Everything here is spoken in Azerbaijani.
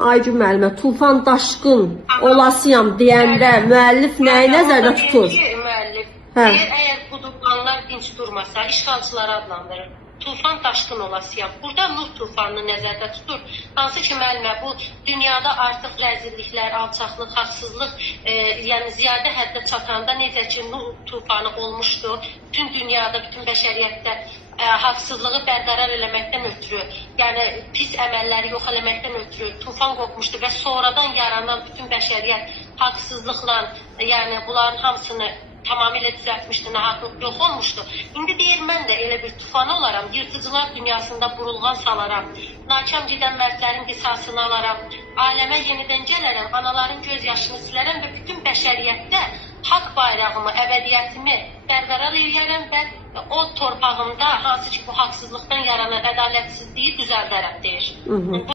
Aygün müəllimə, tufan daşqın olasıyam deyəndə müəllif nəyi nəzərdə tutur? Müəllif deyir, əgər bu tufanlar dinç durmasa, işğalçıları adlandırır. Tufan daşqın olasıyam. Burada Nuh tufanını nəzərdə tutur. Hansı ki, müəllimə, bu dünyada artıq rəzilliklər, alçaqlıq, haqsızlıq, yəni ziyadə həddə çatanda necə ki, Nuh tufanı olmuşdu, bütün dünyada, bütün bəşəriyyətdə haqsızlığı bərqərar eləməkdən ötürü, yəni pis əməlləri yox eləməkdən ötürü tufan qopmuşdu və sonradan yaranan bütün bəşəriyyət haqsızlıqla, yəni bunların hamısını tamamilə düzəltmişdi, nahaqlıq yox olmuşdu. İndi deyir, mən də elə bir tufan olaram, yırtıcılar dünyasında burulğan salaram, nakam gedən mərdlərin qisasını alaram, aləmə yenidən gələrəm, anaların göz yaşını silərəm və bütün bəşəriyyətdə haqq bayrağımı, əbədiyyətimi bərqərar eləyərəm və o torpağımda hansı ki bu haqsızlıqdan yaranan ədalətsizliyi düzəldərəm deyir. Bu